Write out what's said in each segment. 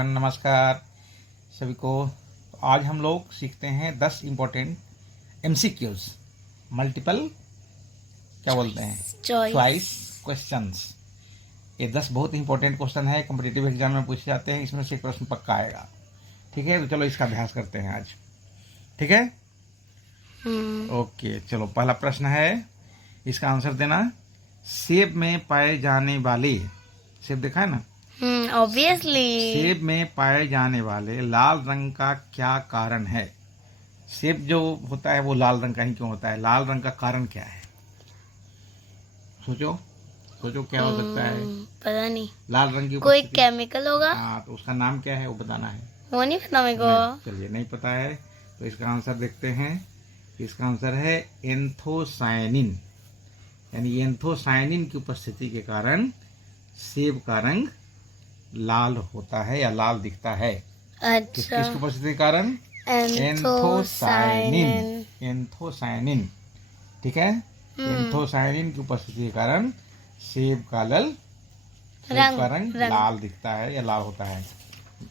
Everyone, नमस्कार सभी को। तो आज हम लोग सीखते हैं 10 इम्पोर्टेंट MCQs, मल्टीपल क्या बोलते हैं, चॉइस क्वेश्चंस। ये 10 बहुत इंपॉर्टेंट क्वेश्चन है, कॉम्पिटिटिव एग्जाम में पूछे जाते हैं। इसमें से एक प्रश्न पक्का आएगा। ठीक है, तो चलो इसका अभ्यास करते हैं आज। ठीक है, ओके। चलो, पहला प्रश्न है, इसका आंसर देना। सेब में पाए जाने वाले, सेब देखा है ना, ऑब्वियसली सेब में पाए जाने वाले लाल रंग का क्या कारण है? सेब जो होता है वो लाल रंग का ही क्यों होता है? लाल रंग का कारण क्या है? सोचो सोचो, क्या हो सकता है? पता नहीं, लाल रंग की कोई उपस्थिति। केमिकल होगा। हाँ, तो उसका नाम क्या है वो बताना है। वो नहीं पता मेरे को। नहीं, चलिए, नहीं पता है तो इसका आंसर देखते हैं। इसका आंसर है एंथोसायनिन। यानी एंथोसायनिन की उपस्थिति के कारण सेब का रंग लाल होता है या लाल दिखता है। अच्छा, किसकी उपस्थिति के कारण? एंथोसायनिन। एंथोसायनिन। ठीक है, एंथोसायनिन की उपस्थिति के कारण सेब का रंग लाल दिखता है या लाल होता है।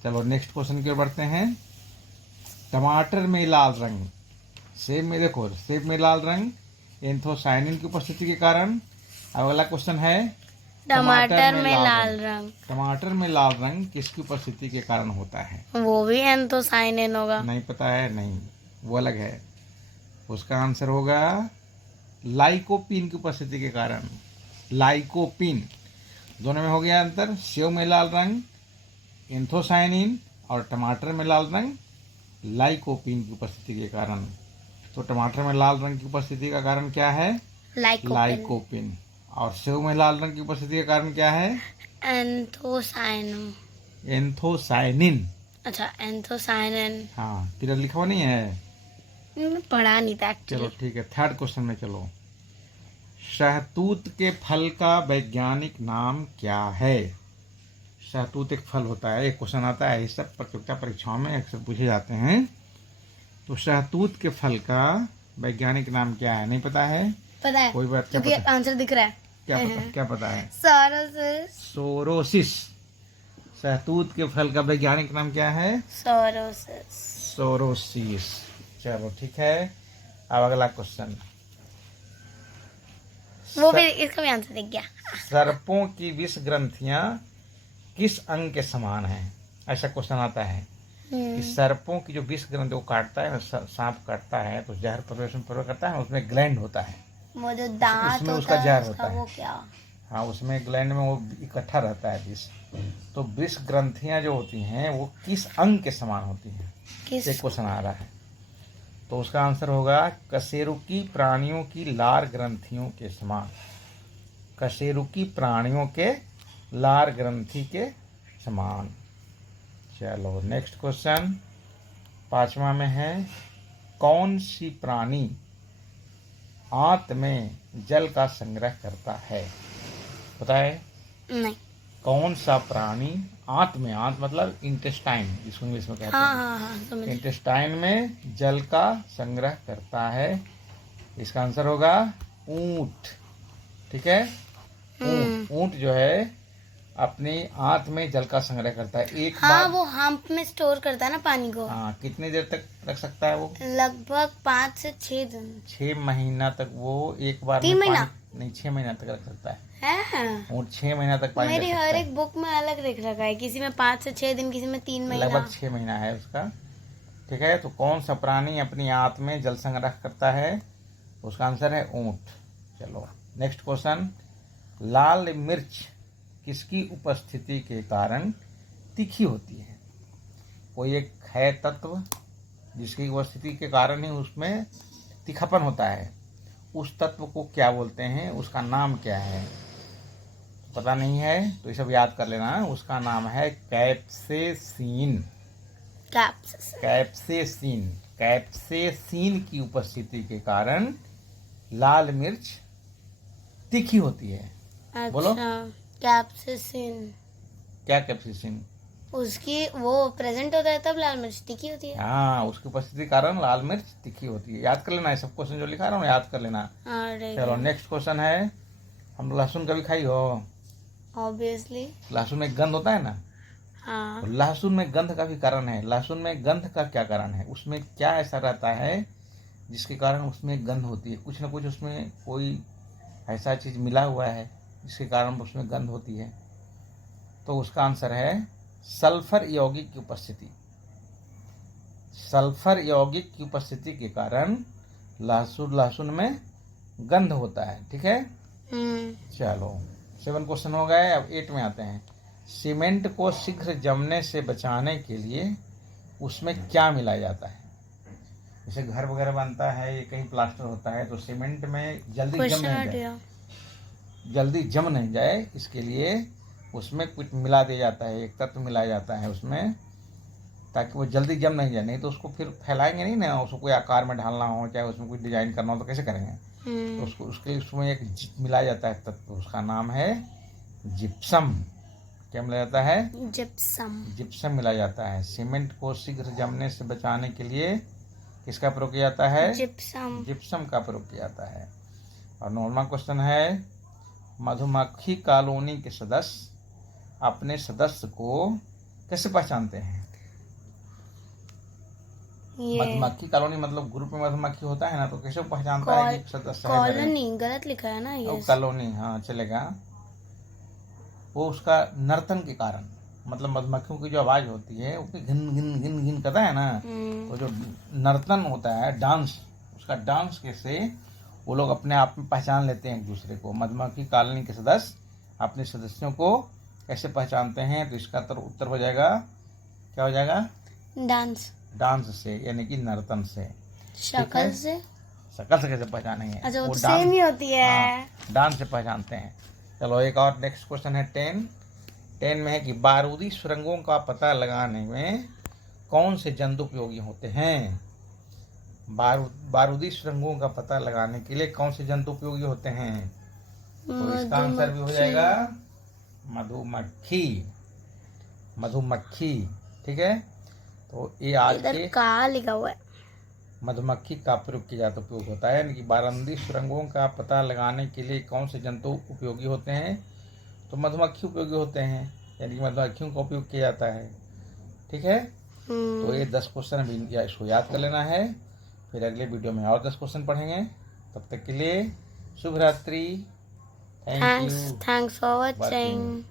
चलो नेक्स्ट क्वेश्चन की ओर बढ़ते हैं। टमाटर में लाल रंग, सेब में देखो, सेब में लाल रंग एंथोसायनिन की उपस्थिति के कारण। अब अगला क्वेश्चन है, टमाटर में लाल रंग। टमाटर में लाल रंग किसकी उपस्थिति के कारण होता है? वो भी एंथोसायनिन होगा। नहीं पता है? नहीं, वो अलग है। उसका आंसर होगा लाइकोपीन की उपस्थिति के कारण। लाइकोपीन, दोनों में हो गया अंतर। सेब में लाल रंग एंथोसायनिन और टमाटर में लाल रंग लाइकोपीन की उपस्थिति के कारण। तो टमाटर में लाल रंग की उपस्थिति का कारण क्या है? लाइकोपीन। और सेब में लाल रंग की उपस्थिति का कारण क्या है? एंथोसायनिन। एंथोसायनिन। अच्छा, एंथोसायनिन। हाँ, तेरा लिखा हुआ नहीं है? मैंने पढ़ा नहीं था चलो एक्चुअली। ठीक है, थर्ड क्वेश्चन में चलो। शहतूत के फल का वैज्ञानिक नाम क्या है? शहतूत एक फल होता है, एक क्वेश्चन आता है, ये सब प्रतियोगिता परीक्षाओं में अक्सर पूछे जाते हैं। तो शहतूत के फल का वैज्ञानिक नाम क्या है? नहीं पता है? पता है, कोई बात, क्या क्योंकि पता? आंसर दिख रहा है। क्या पता है? सोरोसिस। सोरोसिस। शहतूत के फल का वैज्ञानिक नाम क्या है? सोरोसिस। सोरोसिस। चलो ठीक है, अब अगला क्वेश्चन। वो भी, इसका भी आंसर दिख गया। सर्पों की विष ग्रंथियां किस अंग के समान हैं? ऐसा क्वेश्चन आता है कि सर्पों की जो विष ग्रंथि को काटता है, सांप काटता है तो जहर प्रवेश करता है, उसमें ग्लैंड होता है, वो जो दांत उसमें होता उसका है, जहर होता है। वो क्या? हाँ, उसमें ग्लैंड में वो इकट्ठा रहता है विष। तो विष ग्रंथियां जो होती हैं वो किस अंग के समान होती हैं? एक क्वेश्चन आ रहा है। तो उसका आंसर होगा कशेरुकी प्राणियों की लार ग्रंथियों के समान। कशेरुकी प्राणियों के लार ग्रंथि के समान। चलो नेक्स्ट क्वेश्चन, पांचवा में है, कौन सी प्राणी आंत में जल का संग्रह करता है? पता है? नहीं। कौन सा प्राणी आंत में, आंत मतलब इंटेस्टाइन जिसको इंग्लिश में कहते हैं, हाँ, समझ। इंटेस्टाइन में जल का संग्रह करता है। इसका आंसर होगा ऊंट। ठीक है, ऊंट जो है अपनी आंत में जल का संग्रह करता है। एक बार वो हम्प में स्टोर करता है ना पानी को। हाँ, कितनी देर तक रख सकता है वो? लगभग 5 से 6 दिन। 6 महीना तक वो एक बार 3 में महीना? नहीं, 6 महीना तक रख सकता है। ऊंट 6 महीना तक पानी मेरी रख सकता हर है। एक बुक में अलग लिख रखा है, किसी में 5 से 6 दिन, किसी में 3 महीना। लगभग 6 महीना है उसका। ठीक है, तो कौन सा प्राणी अपनी आंत में जल संग्रह करता है? उसका आंसर है ऊंट। चलो नेक्स्ट क्वेश्चन, लाल मिर्च किसकी उपस्थिति के कारण तीखी होती है? कोई एक है तत्व जिसकी उपस्थिति के कारण ही उसमें तीखापन होता है। उस तत्व को क्या बोलते हैं? उसका नाम क्या है? पता नहीं है तो ये सब याद कर लेना। उसका नाम है कैप्सेसिन। कैप्सेसिन। कैप्सेसिन की उपस्थिति के कारण लाल मिर्च तीखी होती है। अच्छा, बोलो। कैप्सिसिन। क्या कैप्सेसिन? उसकी वो प्रेजेंट होता है तब लाल मिर्च तीखी होती है। हाँ, उसकी उपस्थिति के कारण लाल मिर्च तीखी होती है। याद कर लेना, सब क्वेश्चन जो लिखा रहा हूँ याद कर लेना। चलो नेक्स्ट क्वेश्चन है, हम लहसुन कभी खाई हो? ऑब्वियसली। लहसुन में गंध होता है ना, हाँ। तो लहसुन में गंध का भी कारण है। लहसुन में गंध का क्या कारण है? उसमें क्या ऐसा रहता है जिसके कारण उसमें गंध होती है? कुछ ना कुछ उसमें कोई ऐसा चीज़ मिला हुआ है जिसके कारण उसमें गंध होती है। तो उसका आंसर है सल्फर यौगिक की उपस्थिति। सल्फर यौगिक की उपस्थिति के कारण लहसुन में गंध होता है। ठीक है, चलो 7 क्वेश्चन हो गए। अब 8 में आते हैं। सीमेंट को शीघ्र जमने से बचाने के लिए उसमें क्या मिलाया जाता है? जैसे घर वगैरह बनता है, ये कहीं प्लास्टर होता है, तो सीमेंट में जल्दी जम नहीं जाए इसके लिए उसमें कुछ मिला दिया जाता है, एक तत्व मिलाया जाता है उसमें, ताकि वो जल्दी जम नहीं जाए। नहीं तो उसको फिर फैलाएंगे नहीं ना, उसको कोई आकार में ढालना हो, चाहे उसमें कुछ डिजाइन करना हो तो कैसे करेंगे? तो उसको उसके उसमें एक मिलाया जाता है तत्व, उसका नाम है जिप्सम। क्या मिलाया जाता है? जिप्सम मिलाया जाता है। सीमेंट को शीघ्र जमने से बचाने के लिए किसका प्रयोग किया जाता है? जिप्सम का प्रयोग किया जाता है। और 9वां क्वेश्चन है, मधुमक्खी कॉलोनी के सदस्य अपने सदस्य को कैसे पहचानते हैं? मधुमक्खी कॉलोनी मतलब ग्रुप में मधुमक्खी होता है ना, तो कैसे पहचानता है कि सदस्य है? कॉलोनी गलत लिखा है ना ये। कॉलोनी, हाँ चलेगा। वो उसका नर्तन के कारण, मतलब मधुमक्खियों की जो आवाज होती है वो घिन घिन घिन घिन करता है ना, तो जो नर्तन होता है, डांस, उसका डांस कैसे वो लोग अपने आप में पहचान लेते हैं एक दूसरे को। मधुमक्खी कॉलोनी के सदस्य अपने सदस्यों को कैसे पहचानते हैं? तो इसका उत्तर हो जाएगा, क्या हो जाएगा? डांस से, यानी कि नर्तन से। शक्ल से कैसे पहचानेंगे? अच्छा, वो सेम ही होती है। हाँ, डांस से पहचानते हैं। चलो एक और नेक्स्ट क्वेश्चन है 10 में है कि बारूदी सुरंगों का पता लगाने में कौन से जंतु उपयोगी होते हैं? बारूदी सुरंगों का पता लगाने के लिए कौन से जंतु उपयोगी होते हैं? तो इसका आंसर भी हो जाएगा मधुमक्खी। ठीक है, तो ये आज के का लिखा हुआ है। मधुमक्खी का प्रयोग किया जाता उपयोग होता है, यानी कि बारूदी सुरंगों का पता लगाने के लिए कौन से जंतु उपयोगी होते हैं? तो मधुमक्खी उपयोगी होते हैं, यानी कि मधुमक्खियों का उपयोग किया जाता है। ठीक है, तो ये 10 क्वेश्चन अभी इसको याद कर लेना है, फिर अगले वीडियो में और 10 क्वेश्चन पढ़ेंगे। तब तक के लिए शुभ रात्रि। Thanks for watching.